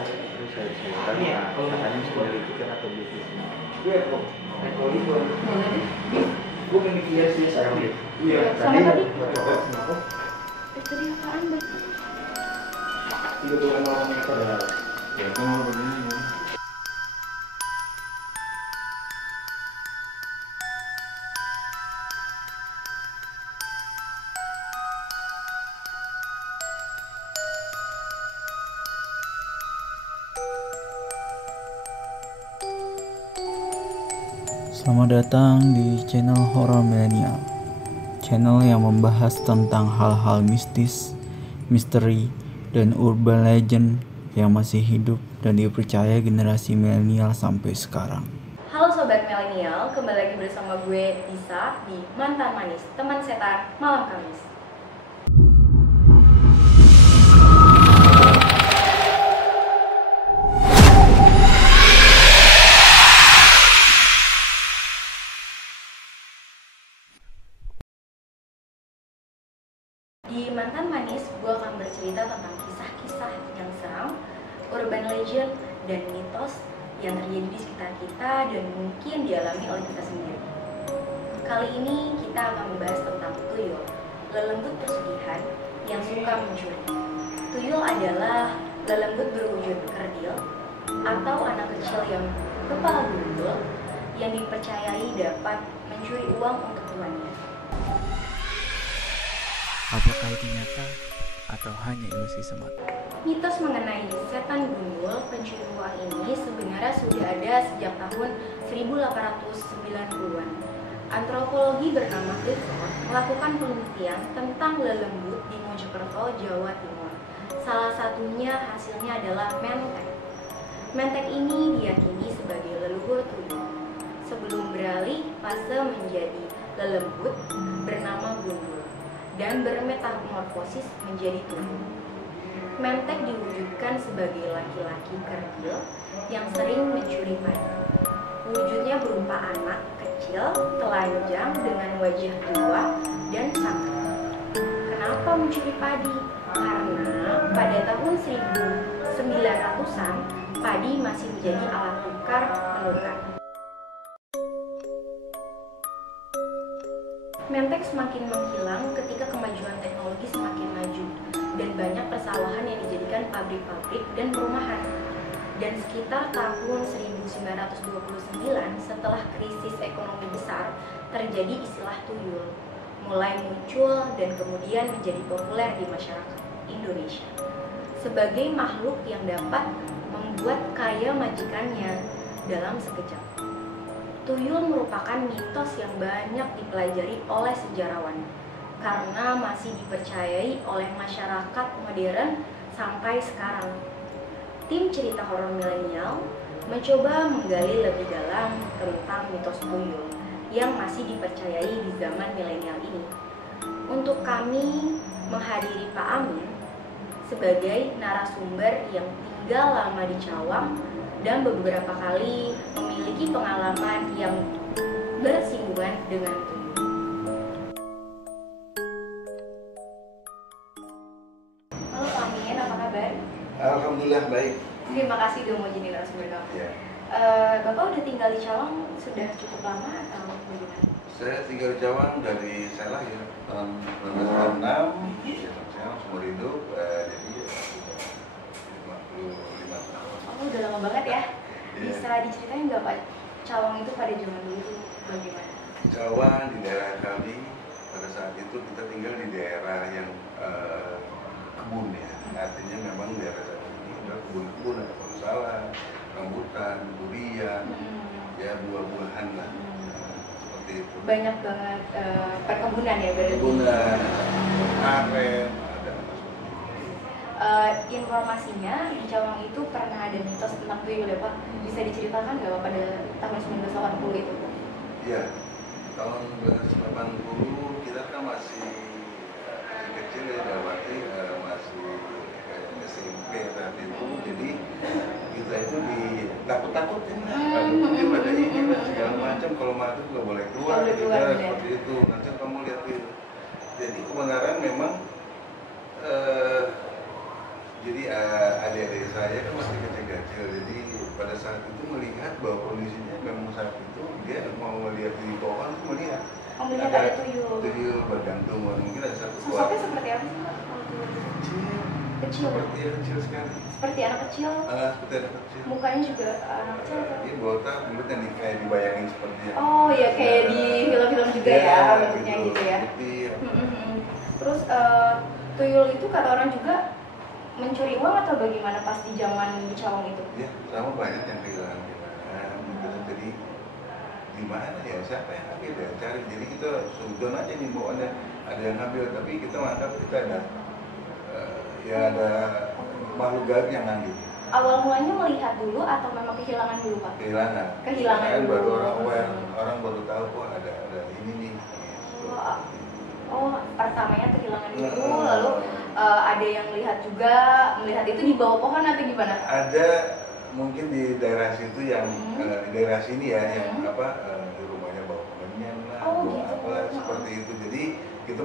cerita, terus saya cerita katanya sekolah itu kan atau bisnis. Iya kok. Kalau itu gue pengen hias sekarang dia. Iya. Sama tadi. Tadi apaan, Bang? 36 meter. Ya, mau begini ya. Selamat datang di channel Horror Millennial, channel yang membahas tentang hal-hal mistis, misteri, dan urban legend yang masih hidup dan dipercaya generasi milenial sampai sekarang. Halo Sobat Milenial, kembali lagi bersama gue Disa di Mantan Manis, Teman Setan Malam Kamis. Di Mantan Manis, gue akan bercerita tentang kisah-kisah yang seram, urban legend, dan mitos yang terjadi di sekitar kita dan mungkin dialami oleh kita sendiri. Kali ini kita akan membahas tentang tuyul, lelembut pesugihan yang suka mencuri. Tuyul adalah lelembut berwujud kerdil atau anak kecil yang kepala gundul yang dipercayai dapat mencuri uang untuk tuannya. Apakah itu nyata atau hanya ilusi semata? Mitos mengenai setan gundul pencuri uang ini sebenarnya sudah ada sejak tahun 1890-an. Antropologi bernama Clifford melakukan penelitian tentang lelembut di Mojokerto, Jawa Timur. Salah satunya hasilnya adalah mentek. Mentek ini diyakini sebagai leluhur tuyul. Sebelum beralih fase menjadi lelembut bernama gundul dan bermetamorfosis menjadi tuyul. Mentek diwujudkan sebagai laki-laki kerdil yang sering mencuri padi. Wujudnya berupa anak kecil, telanjang dengan wajah tua dan sangkat. Kenapa mencuri padi? Karena pada tahun 1900-an, padi masih menjadi alat tukar menukar. Mentek semakin menghilang ketika kemajuan teknologi semakin maju dan banyak persawahan yang dijadikan pabrik-pabrik dan perumahan. Dan sekitar tahun 1929 setelah krisis ekonomi besar terjadi istilah tuyul, mulai muncul dan kemudian menjadi populer di masyarakat Indonesia sebagai makhluk yang dapat membuat kaya majikannya dalam sekejap. Tuyul merupakan mitos yang banyak dipelajari oleh sejarawan karena masih dipercayai oleh masyarakat modern sampai sekarang. Tim cerita horor milenial mencoba menggali lebih dalam tentang mitos tuyul yang masih dipercayai di zaman milenial ini. Untuk kami menghadiri Pak Amin sebagai narasumber yang tinggal lama di Cawang dan beberapa kali memiliki pengalaman yang bersinggungan dengan tuyul. Halo Pak Amin, apa kabar? Alhamdulillah baik. Terima kasih udah mau jadi narasumber kami. Ya. Bapak udah tinggal di Cawang sudah cukup lama atau bagaimana? Saya tinggal di Cawang dari saya lahir tahun 1996. Ya, saya seumur hidup. Jadi 55 tahun. Oh, udah lama banget ya. Iya. Bisa diceritain nggak Pak, Cawang itu pada zaman dulu itu bagaimana? Di Cawang, di daerah kami, pada saat itu kita tinggal di daerah yang kebun ya. Artinya memang daerah ini adalah kebun-kebun, ada pohon salak, rambutan, durian, ya buah-buahan lah. Seperti itu. Banyak banget perkebunan ya berarti. Perkebunan, aren, ada informasinya di Cawang itu pernah ada mitos tentang tuyul ya Pak? Bisa diceritakan nggak Pak pada tahun 1980 itu? Iya, tahun 1980 kita kan masih kecil ya, dalam arti masih kayak SMP saat itu, jadi kita itu ditakut-takutin lah, ada ini lah segala macam, kalau mati nggak boleh keluar, seperti itu, nanti kamu lihat itu. Jadi kebenaran memang Jadi adik-adik saya kan masih kecil-kecil, jadi pada saat itu melihat bahwa kondisinya memang saat itu dia mau melihat di pohon tuh melihat Oh, melihat ada tuyul. tuyul bergantung, mungkin ada satu Sosoknya seperti apa sih Pak? Kalau tuyul itu? kecil, Kecil. seperti kecil sekali, Seperti anak kecil. seperti anak kecil. Mukanya juga anak kecil atau? Dia botak, mulutnya kayak dibayangin seperti yang Oh ya, kayak di film-film juga ya bentuknya gitu ya. putih. Terus tuyul itu kata orang juga mencuri uang atau bagaimana pas di zaman di Cawang itu? Ya, sama banyak yang kehilangan gitu. Jadi di mana ya, siapa yang ambil ya, cari. Jadi kita sudon aja nih bahwa ada yang ambil, tapi kita menganggap kita ada ya ada makhluk gaib yang ngambil. Awal mulanya melihat dulu atau memang kehilangan dulu Pak? Kehilangan. Kehilangan Kan dulu. baru orang baru tahu kok ada ini nih. Oh, pertamanya kehilangan dulu, lalu ada yang melihat juga, melihat itu di bawah pohon atau gimana? Ada mungkin di daerah situ yang di daerah sini ya, yang di rumahnya bawa kemenyan lah, Oh, bawa gitu. apa seperti itu. Jadi kita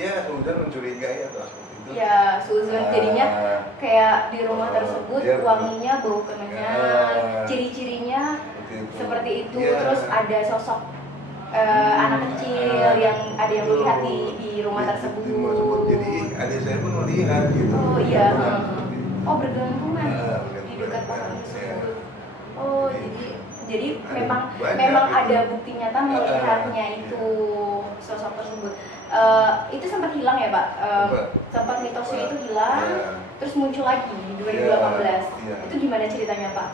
ya sudah mencurigai atau seperti itu. Ya, suzon jadinya kayak di rumah tersebut Dia wanginya bau kemenyan, ciri-cirinya seperti itu. Terus ada sosok anak kecil yang ada yang melihat di rumah tersebut. Di rumah tersebut. Jadi adik saya pun melihat gitu. Oh iya. Seperti itu. Oh, bergantungan di dekat Bergantungan, pohon ya. tersebut. Oh, jadi memang banyak gitu. ada bukti nyata melihatnya itu sosok tersebut. Itu sempat hilang ya Pak? Sempat mitosnya itu hilang, terus muncul lagi di 2018. Iya. Itu gimana ceritanya Pak?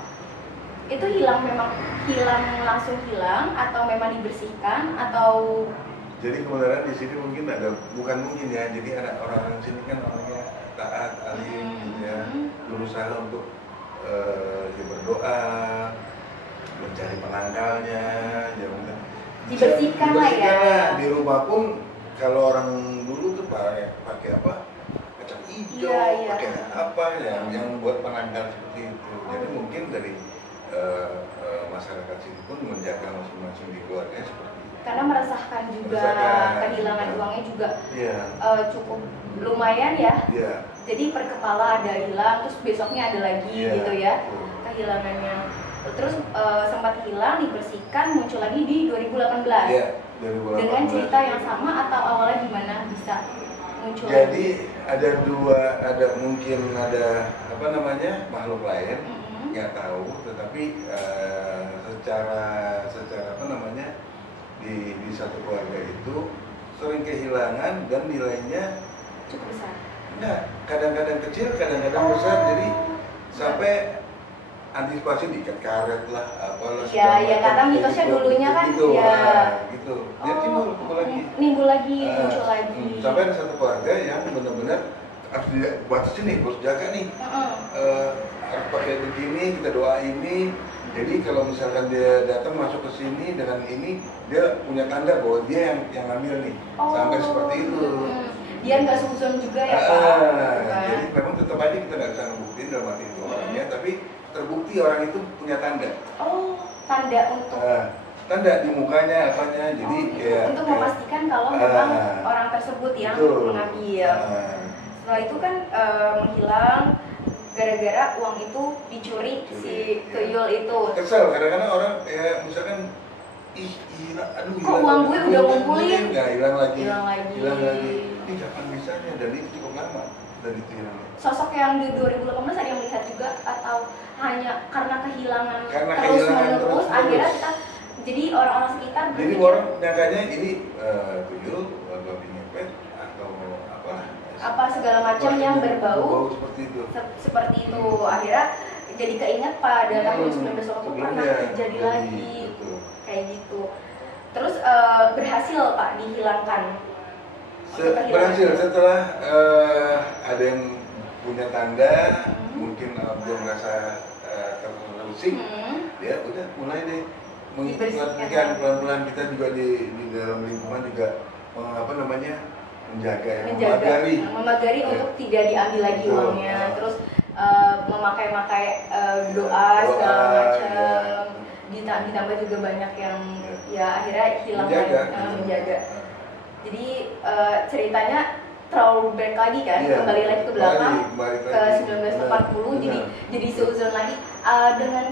Itu memang hilang langsung hilang atau memang dibersihkan atau? Jadi kebenaran di sini mungkin bukan mungkin ya. Jadi ada orang sini kan orangnya taat, alim, gitu ya, berusaha untuk ya berdoa, mencari penangkalnya, ya mungkin Dibersihkan lah ya. Di rumah pun kalau orang dulu tuh pakai apa? Kacang hijau, Iya. pakai apa yang buat penangkal seperti itu. Jadi mungkin dari masyarakat sini pun menjaga masing-masing di keluarganya seperti itu. Karena meresahkan juga, kehilangan uangnya juga cukup lumayan ya. Iya. Jadi per kepala ada hilang, terus besoknya ada lagi gitu ya kehilangannya. Terus sempat hilang, dibersihkan, muncul lagi di 2018. Iya, 2018. Dengan cerita yang sama atau awalnya gimana bisa muncul? Jadi mungkin ada apa namanya makhluk lain, nggak tahu, tetapi secara apa namanya di satu keluarga itu sering kehilangan dan nilainya Cukup besar. enggak, kadang-kadang kecil, kadang-kadang besar, jadi sampai antisipasi diikat karet lah, apalah. Iya, karena mitosnya dulunya kan gitu, ya. gitu. Dia timbul lagi. Nimbul lagi, muncul lagi. Sampai ada satu keluarga yang benar-benar harus dibatasi nih, harus jaga nih. Harus pakai begini, kita doa ini. Jadi kalau misalkan dia datang masuk ke sini dengan ini, dia punya tanda bahwa dia yang ngambil nih. Sampai seperti itu. Dia nggak suzon juga ya Pak. Jadi memang tetap aja kita nggak bisa ngebuktiin dalam hati itu orangnya, tapi terbukti orang itu punya tanda. Oh, tanda untuk tanda di mukanya, apanya, jadi kayak untuk memastikan kalau memang orang tersebut yang mengambil. Setelah itu kan menghilang gara-gara uang itu dicuri si tuyul itu. Kesel kadang-kadang orang kayak misalkan aduh kok uang gue udah ngumpulin nggak hilang lagi. Ini kapan bisanya, dan itu cukup lama dan itu hilang. Sosok yang di 2018 ada yang melihat juga atau hanya karena kehilangan terus akhirnya kita jadi orang-orang sekitar jadi orang nyangkanya ini tuyul, babi ngepet atau apa segala macam yang berbau seperti itu. Akhirnya jadi keinget pada tahun 1920 pernah terjadi lagi kayak gitu. Terus berhasil Pak dihilangkan. Berhasil setelah ada yang punya tanda, mungkin dia merasa terusik, ya udah mulai deh mengingatkan pelan-pelan. Kita juga di dalam lingkungan juga menjaga, memagari untuk tidak diambil lagi uangnya. Terus memakai doa segala macam. Ditambah juga banyak yang ya akhirnya hilang menjaga. Jadi ceritanya terlalu back lagi kan, Iya, kembali lagi ke belakang kembali ke lagi. 1940, Benar. jadi seuzon lagi dengan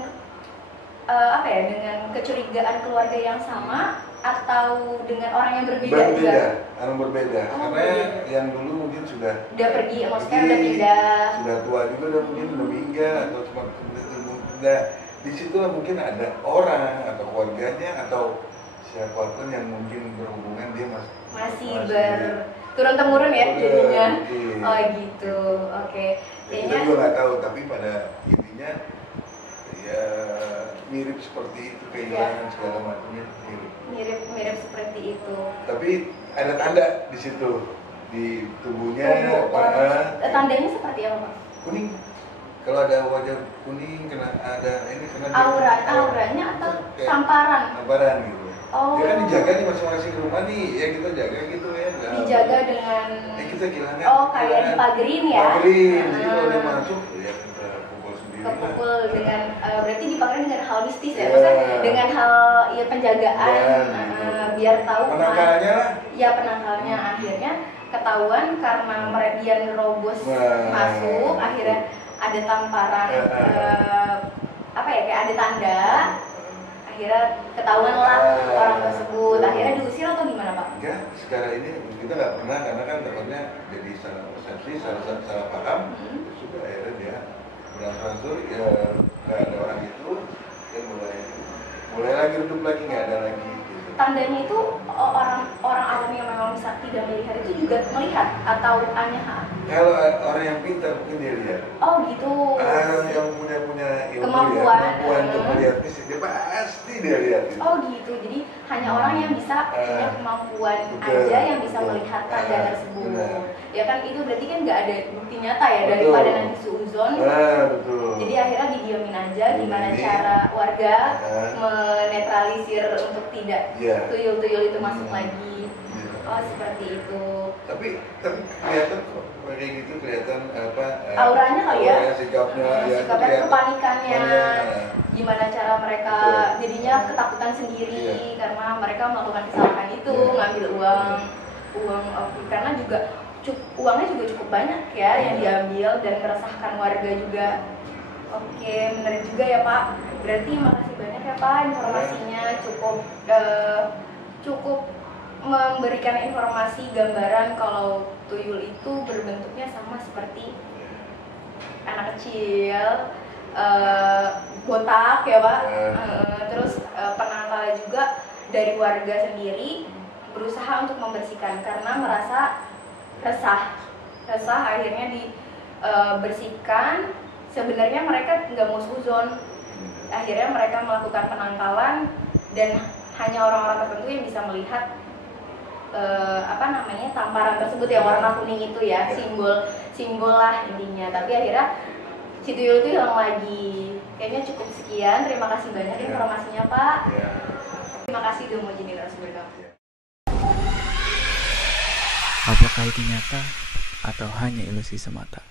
apa ya, dengan kecurigaan keluarga yang sama atau dengan orang yang berbeda juga? Berbeda, orang berbeda. Oh, Karena berbeda. yang dulu mungkin sudah Pergi, maksudnya udah pindah. sudah tua juga, udah mungkin udah meninggal atau cuma udah di situ mungkin ada orang atau keluarganya atau siapapun yang mungkin berhubungan dia masih turun temurun ya jadinya. Mungkin. Oh gitu, oke. Ya, kita juga nggak tahu, tapi pada intinya ya mirip seperti itu, kehilangan segala macamnya mirip seperti itu. Tapi ada tanda di situ di tubuhnya. Tandanya seperti apa, Pak? Kuning. Kalau ada wajah kuning, kena Auranya atau tamparan gitu. Oh. Dia kan dijaga di masing-masing rumah nih, ya kita jaga gitu ya. Dijaga dengan kita kehilangan. Kayak dipagerin ya. Pagerin, jadi kalau dia masuk ya kita pukul sendiri. Kepukul dengan berarti dipagerin dengan hal mistis ya, maksudnya dengan hal ya penjagaan, biar tahu penangkalnya lah. Ya penangkalnya akhirnya ketahuan karena dia nerobos masuk, akhirnya ada tamparan apa ya, kayak ada tanda, akhirnya ketahuan lah orang tersebut, akhirnya diusir atau gimana, Pak? Enggak, sekarang ini kita nggak pernah, karena kan takutnya jadi salah persepsi, salah paham. Terus juga akhirnya dia beransur ya nggak ada orang itu, dia mulai lagi hidup lagi, nggak ada lagi gitu. Tandanya itu orang awam yang memang tidak melihat itu juga melihat atau hanya kalau orang yang pintar mungkin dia lihat. Oh gitu. Orang yang punya ilmu, kemampuan untuk melihat mistik, dia pasti dia lihat gitu. Oh gitu, jadi hanya orang yang bisa punya kemampuan aja yang bisa melihat tanda tersebut. Benar. Ya kan itu berarti kan nggak ada bukti nyata ya daripada nanti suuzon. Betul. Jadi akhirnya didiamin aja, gimana cara warga menetralisir untuk tidak tuyul-tuyul itu masuk lagi. Oh seperti itu. Tapi kelihatan kok kayak gitu, kelihatan apa? Auranya kali ya. Sikapnya, sikapnya, kepanikannya. Gimana cara mereka jadinya ketakutan sendiri karena mereka melakukan kesalahan itu, ngambil uang karena juga uangnya juga cukup banyak ya yang diambil dan meresahkan warga juga. Oke, menarik juga ya Pak. Berarti makasih banyak ya Pak informasinya, cukup memberikan informasi gambaran kalau tuyul itu berbentuknya sama seperti anak kecil, botak ya Pak. Terus penangkal juga dari warga sendiri berusaha untuk membersihkan karena merasa resah akhirnya dibersihkan. Sebenarnya mereka nggak mau suuzon, akhirnya mereka melakukan penangkalan dan hanya orang-orang tertentu yang bisa melihat tamparan tersebut yang warna kuning itu ya, simbol lah intinya. Tapi akhirnya si tuyul itu hilang lagi. Kayaknya cukup sekian. Terima kasih banyak informasinya Pak. Terima kasih udah mau jadi narasumber kami. Apakah itu nyata atau hanya ilusi semata?